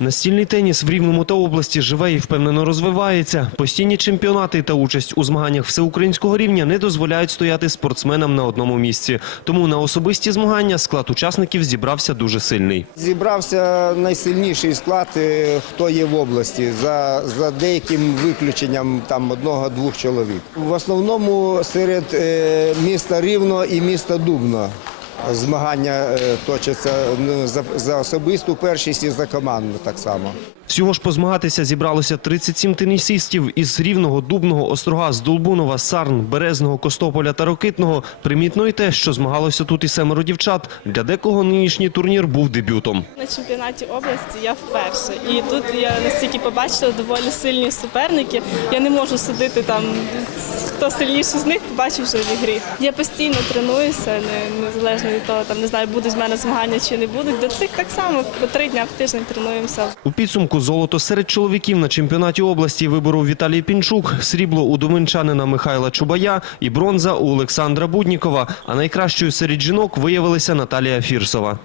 Настільний теніс в Рівному та області живе і впевнено розвивається. Постійні чемпіонати та участь у змаганнях всеукраїнського рівня не дозволяють стояти спортсменам на одному місці. Тому на особисті змагання склад учасників зібрався дуже сильний. Зібрався найсильніший склад, е, хто є в області, за, за деяким виключенням там одного-двох чоловік. В основному серед е, міста Рівно і міста Дубно змагання е, точаться за, за особисту першість і за команду так само. Всього ж позмагатися зібралося 37 тенісистів із Рівного, Дубного, Острога, Здолбунова, Сарн, Березного, Костополя та Рокитного. Примітно й те, що змагалося тут і семеро дівчат. Для декого нинішній турнір був дебютом. На чемпіонаті області я вперше. І тут я настільки побачила доволі сильні суперники. Я не можу судити там, хто сильніший з них, побачивши в ігрі. Я постійно тренуюся, незалежно від того, там не знаю, будуть в мене змагання чи не будуть. До цих так само по три дня в тиждень тренуємося. У підсумку золото серед чоловіків на чемпіонаті області виборов Віталій Пінчук, срібло у доминчанина Михайла Чубая і бронза у Олександра Буднікова. А найкращою серед жінок виявилася Наталія Фірсова.